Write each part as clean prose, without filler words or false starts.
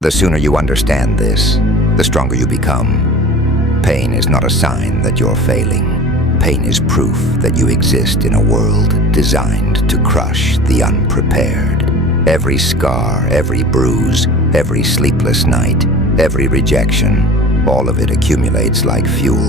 The sooner you understand this, the stronger you become. Pain is not a sign that you're failing. Pain is proof that you exist in a world designed to crush the unprepared. Every scar, every bruise, every sleepless night, every rejection, all of it accumulates like fuel.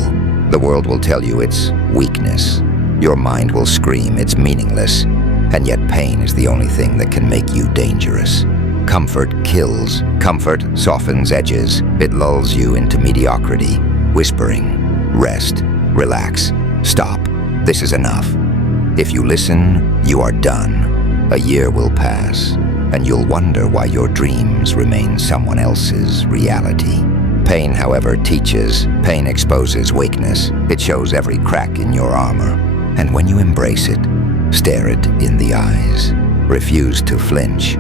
The world will tell you it's weakness. Your mind will scream it's meaningless. And yet pain is the only thing that can make you dangerous. Comfort kills. Comfort softens edges. It lulls you into mediocrity, whispering, rest, relax, stop. This is enough. If you listen, you are done. A year will pass, and you'll wonder why your dreams remain someone else's reality. Pain, however, teaches. Pain exposes weakness. It shows every crack in your armor. And when you embrace it, stare it in the eyes, refuse to flinch,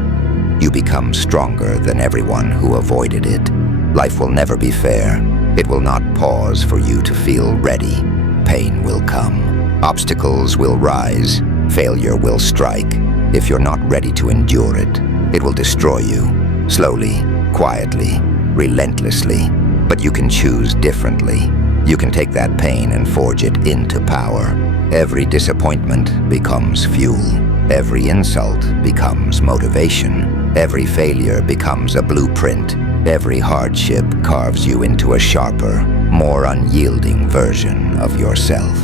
you become stronger than everyone who avoided it. Life will never be fair. It will not pause for you to feel ready. Pain will come. Obstacles will rise. Failure will strike. If you're not ready to endure it, it will destroy you. Slowly, quietly, relentlessly. But you can choose differently. You can take that pain and forge it into power. Every disappointment becomes fuel. Every insult becomes motivation. Every failure becomes a blueprint. Every hardship carves you into a sharper, more unyielding version of yourself.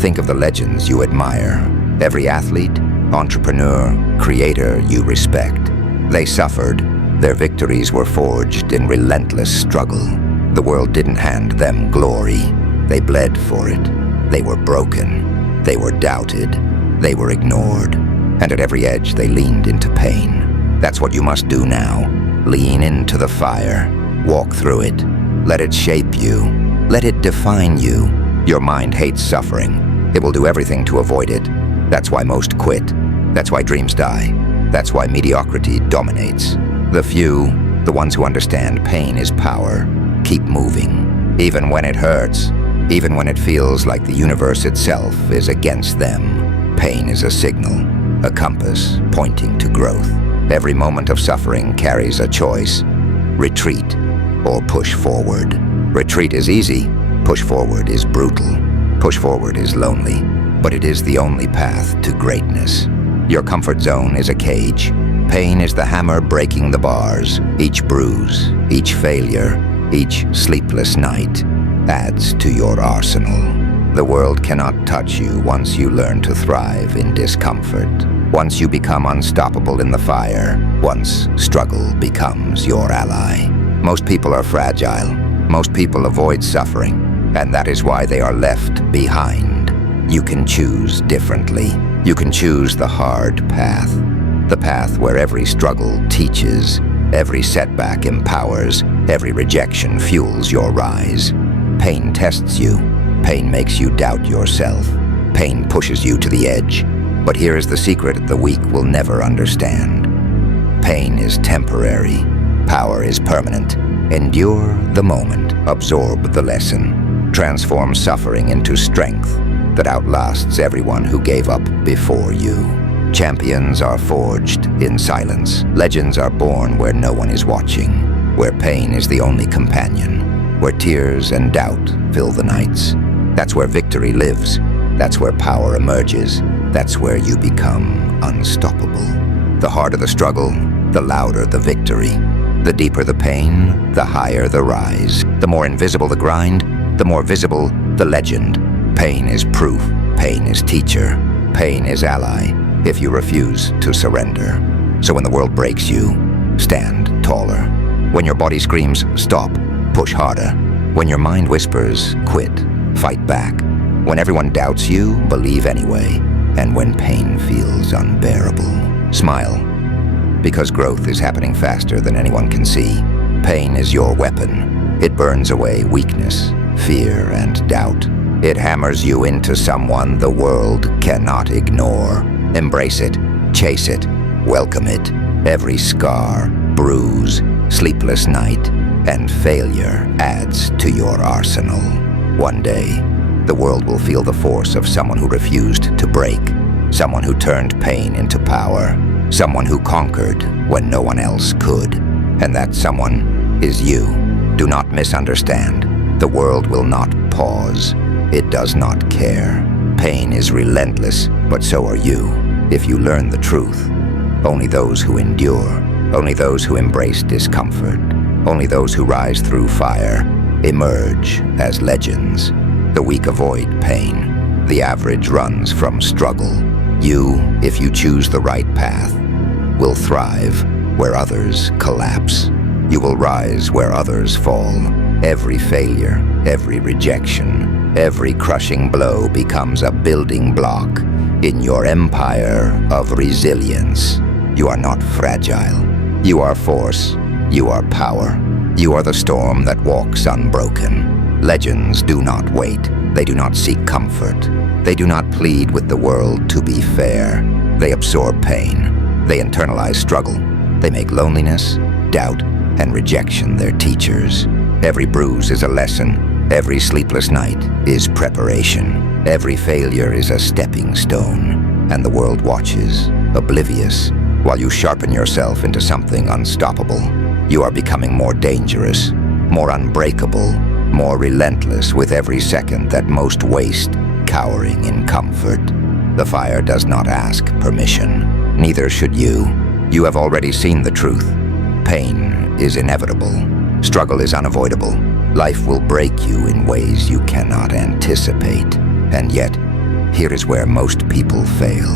Think of the legends you admire. Every athlete, entrepreneur, creator you respect. They suffered. Their victories were forged in relentless struggle. The world didn't hand them glory. They bled for it. They were broken. They were doubted. They were ignored. And at every edge, they leaned into pain. That's what you must do now. Lean into the fire. Walk through it. Let it shape you. Let it define you. Your mind hates suffering. It will do everything to avoid it. That's why most quit. That's why dreams die. That's why mediocrity dominates. The few, the ones who understand pain is power, keep moving. Even when it hurts. Even when it feels like the universe itself is against them. Pain is a signal, a compass pointing to growth. Every moment of suffering carries a choice. Retreat or push forward. Retreat is easy. Push forward is brutal. Push forward is lonely. But it is the only path to greatness. Your comfort zone is a cage. Pain is the hammer breaking the bars. Each bruise, each failure, each sleepless night adds to your arsenal. The world cannot touch you once you learn to thrive in discomfort. Once you become unstoppable in the fire. Once struggle becomes your ally. Most people are fragile. Most people avoid suffering. And that is why they are left behind. You can choose differently. You can choose the hard path. The path where every struggle teaches. Every setback empowers. Every rejection fuels your rise. Pain tests you. Pain makes you doubt yourself. Pain pushes you to the edge. But here is the secret the weak will never understand. Pain is temporary. Power is permanent. Endure the moment. Absorb the lesson. Transform suffering into strength that outlasts everyone who gave up before you. Champions are forged in silence. Legends are born where no one is watching. Where pain is the only companion. Where tears and doubt fill the nights. That's where victory lives. That's where power emerges. That's where you become unstoppable. The harder the struggle, the louder the victory. The deeper the pain, the higher the rise. The more invisible the grind, the more visible the legend. Pain is proof. Pain is teacher. Pain is ally if you refuse to surrender. So when the world breaks you, stand taller. When your body screams, stop. Push harder. When your mind whispers, quit, fight back. When everyone doubts you, believe anyway. And when pain feels unbearable, smile. Because growth is happening faster than anyone can see. Pain is your weapon. It burns away weakness, fear, and doubt. It hammers you into someone the world cannot ignore. Embrace it, chase it, welcome it. Every scar, bruise, sleepless night, and failure adds to your arsenal. One day, the world will feel the force of someone who refused to break, someone who turned pain into power, someone who conquered when no one else could. and that someone is you. Do not misunderstand. The world will not pause. It does not care. Pain is relentless, but so are you. If you learn the truth, only those who endure, only those who embrace discomfort, only those who rise through fire, emerge as legends. The weak avoid pain. The average runs from struggle. You, if you choose the right path, will thrive where others collapse. You will rise where others fall. Every failure, every rejection, every crushing blow becomes a building block in your empire of resilience. You are not fragile. You are force. You are power. You are the storm that walks unbroken. Legends do not wait. They do not seek comfort. They do not plead with the world to be fair. They absorb pain. They internalize struggle. They make loneliness, doubt, and rejection their teachers. Every bruise is a lesson. Every sleepless night is preparation. Every failure is a stepping stone. And the world watches, oblivious, while you sharpen yourself into something unstoppable. You are becoming more dangerous, more unbreakable, more relentless with every second that most waste, cowering in comfort. The fire does not ask permission. Neither should you. You have already seen the truth. Pain is inevitable. Struggle is unavoidable. Life will break you in ways you cannot anticipate. And yet, here is where most people fail.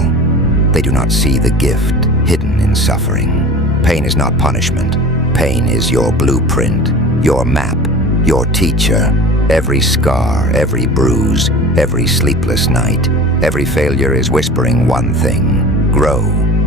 They do not see the gift hidden in suffering. Pain is not punishment. Pain is your blueprint, your map, your teacher. Every scar, every bruise, every sleepless night, every failure is whispering one thing: grow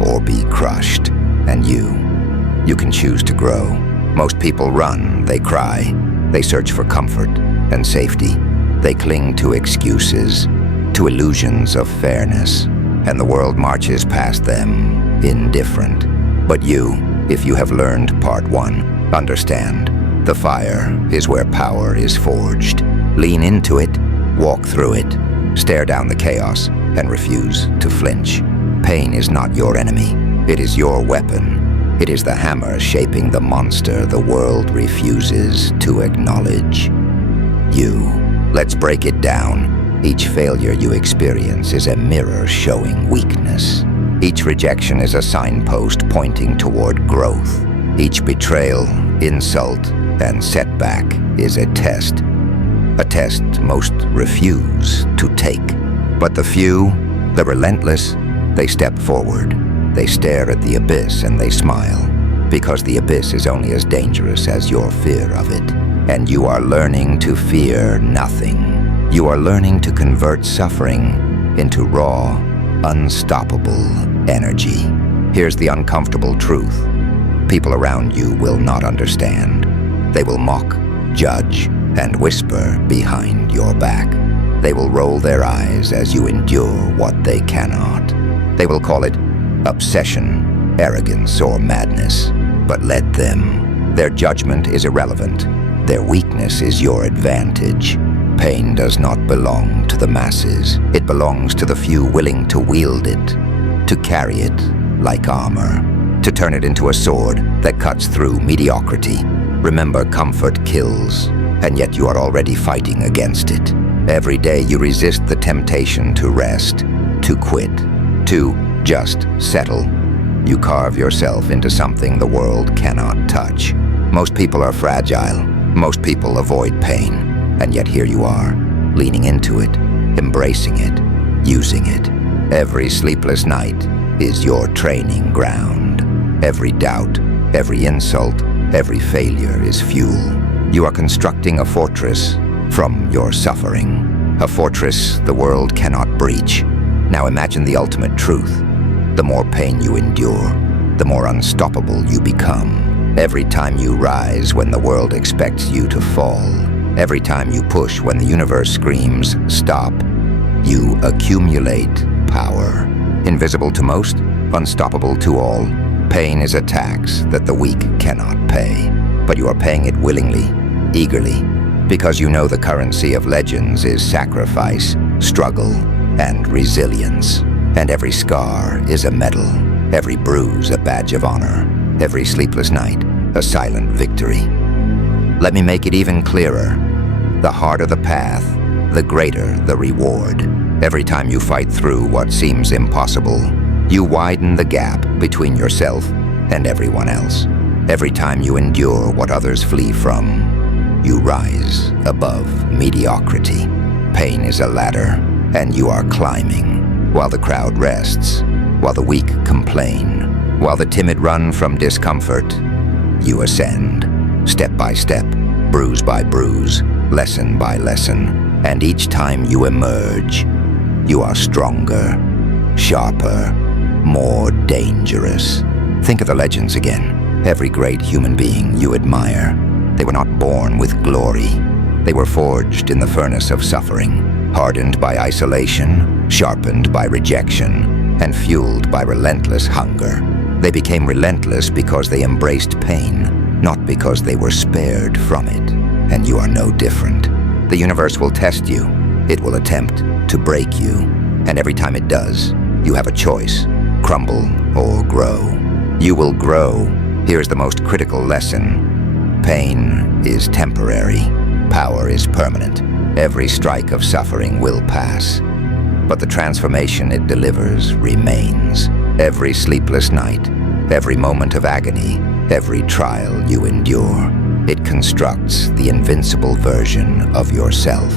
or be crushed. And you can choose to grow. Most people run, they cry, they search for comfort and safety. They cling to excuses, to illusions of fairness, and the world marches past them, indifferent. But you, if you have learned part one, understand. The fire is where power is forged. Lean into it, walk through it, stare down the chaos, and refuse to flinch. Pain is not your enemy. It is your weapon. It is the hammer shaping the monster the world refuses to acknowledge. Let's break it down. Each failure you experience is a mirror showing weakness. Each rejection is a signpost pointing toward growth. Each betrayal, insult, and setback is a test most refuse to take. But the few, the relentless, they step forward. They stare at the abyss and they smile, because the abyss is only as dangerous as your fear of it. And you are learning to fear nothing. You are learning to convert suffering into raw, unstoppable energy. Here's the uncomfortable truth. People around you will not understand. They will mock, judge, and whisper behind your back. They will roll their eyes as you endure what they cannot. They will call it obsession, arrogance, or madness. But let them. Their judgment is irrelevant. Their weakness is your advantage. Pain does not belong to the masses. It belongs to the few willing to wield it, to carry it like armor, to turn it into a sword that cuts through mediocrity. Remember, comfort kills, and yet you are already fighting against it. Every day you resist the temptation to rest, to quit, to just settle. You carve yourself into something the world cannot touch. Most people are fragile. Most people avoid pain. And yet here you are, leaning into it, embracing it, using it. Every sleepless night is your training ground. Every doubt, every insult, every failure is fuel. You are constructing a fortress from your suffering. A fortress the world cannot breach. Now imagine the ultimate truth. The more pain you endure, the more unstoppable you become. Every time you rise when the world expects you to fall, every time you push when the universe screams, stop, you accumulate power. Invisible to most, unstoppable to all. Pain is a tax that the weak cannot pay, but you are paying it willingly, eagerly, because you know the currency of legends is sacrifice, struggle, and resilience. And every scar is a medal, every bruise a badge of honor, every sleepless night a silent victory. Let me make it even clearer. The harder the path, the greater the reward. Every time you fight through what seems impossible, you widen the gap between yourself and everyone else. Every time you endure what others flee from, you rise above mediocrity. Pain is a ladder, and you are climbing, while the crowd rests, while the weak complain, while the timid run from discomfort. You ascend, step by step, bruise by bruise, lesson by lesson, and each time you emerge, you are stronger, sharper, more dangerous. Think of the legends again. Every great human being you admire, they were not born with glory. They were forged in the furnace of suffering, hardened by isolation, sharpened by rejection, and fueled by relentless hunger. They became relentless because they embraced pain, not because they were spared from it. And you are no different. The universe will test you. It will attempt to break you. And every time it does, you have a choice: crumble or grow. You will grow. Here's the most critical lesson. Pain is temporary. Power is permanent. Every strike of suffering will pass. But the transformation it delivers remains. Every sleepless night, every moment of agony, every trial you endure, it constructs the invincible version of yourself.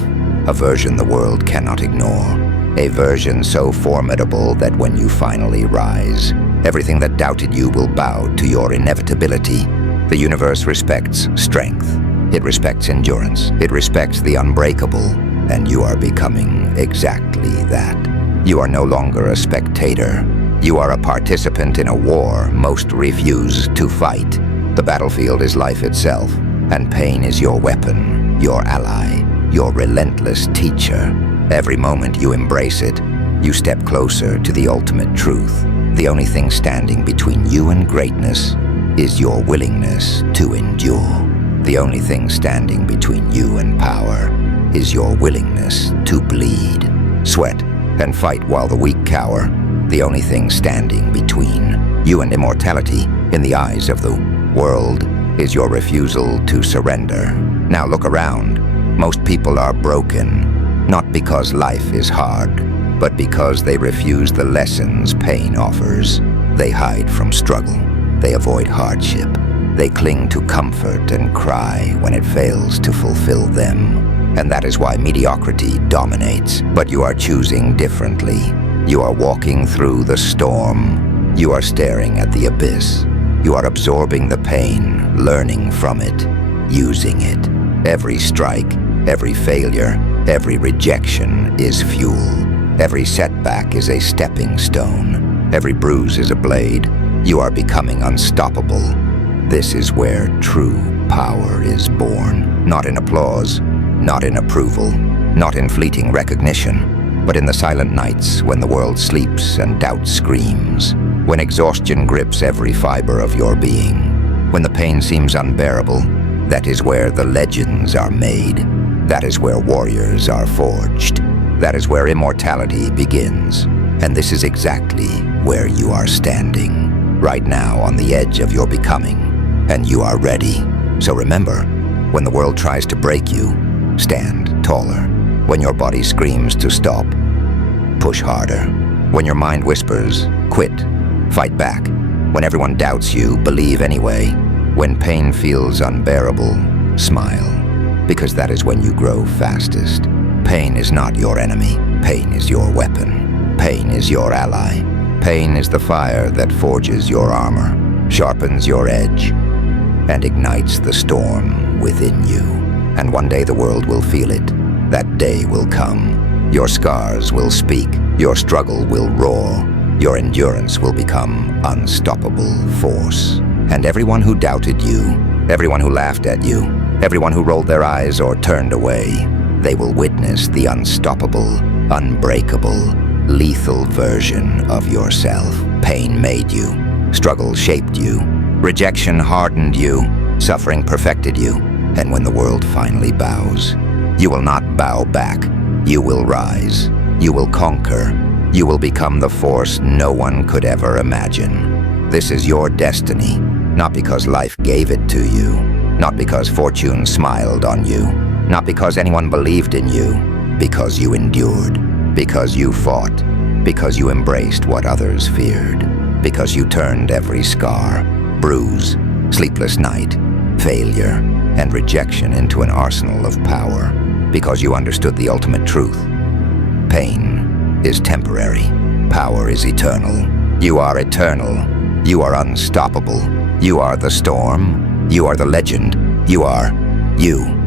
A version the world cannot ignore. A version so formidable that when you finally rise, everything that doubted you will bow to your inevitability. The universe respects strength. It respects endurance. It respects the unbreakable. And you are becoming exactly that. You are no longer a spectator. You are a participant in a war most refuse to fight. The battlefield is life itself, and pain is your weapon, your ally, your relentless teacher. Every moment you embrace it, you step closer to the ultimate truth. The only thing standing between you and greatness is your willingness to endure. The only thing standing between you and power is your willingness to bleed, sweat, and fight while the weak cower. The only thing standing between you and immortality in the eyes of the world is your refusal to surrender. Now look around. Most people are broken, not because life is hard, but because they refuse the lessons pain offers. They hide from struggle. They avoid hardship. They cling to comfort and cry when it fails to fulfill them. And that is why mediocrity dominates. But you are choosing differently. You are walking through the storm. You are staring at the abyss. You are absorbing the pain, learning from it, using it. Every strike, every failure, every rejection is fuel. Every setback is a stepping stone. Every bruise is a blade. You are becoming unstoppable. This is where true power is born. Not in applause, not in approval, not in fleeting recognition, but in the silent nights when the world sleeps and doubt screams, when exhaustion grips every fiber of your being, when the pain seems unbearable. That is where the legends are made. That is where warriors are forged. That is where immortality begins. And this is exactly where you are standing, right now on the edge of your becoming. And you are ready. So remember, when the world tries to break you, stand taller. When your body screams to stop, push harder. When your mind whispers, quit, fight back. When everyone doubts you, believe anyway. When pain feels unbearable, smile, because that is when you grow fastest. Pain is not your enemy. Pain is your weapon. Pain is your ally. Pain is the fire that forges your armor, sharpens your edge, and ignites the storm within you. And one day the world will feel it. That day will come. Your scars will speak. Your struggle will roar. Your endurance will become unstoppable force. And everyone who doubted you, everyone who laughed at you, everyone who rolled their eyes or turned away, they will witness the unstoppable, unbreakable, lethal version of yourself. Pain made you. Struggle shaped you. Rejection hardened you. Suffering perfected you. And when the world finally bows, you will not bow back. You will rise. You will conquer. You will become the force no one could ever imagine. This is your destiny. Not because life gave it to you, not because fortune smiled on you, not because anyone believed in you, because you endured, because you fought, because you embraced what others feared, because you turned every scar, bruise, sleepless night, failure, and rejection into an arsenal of power, because you understood the ultimate truth. Pain is temporary. Power is eternal. You are eternal. You are unstoppable. You are the storm. You are the legend. You are you.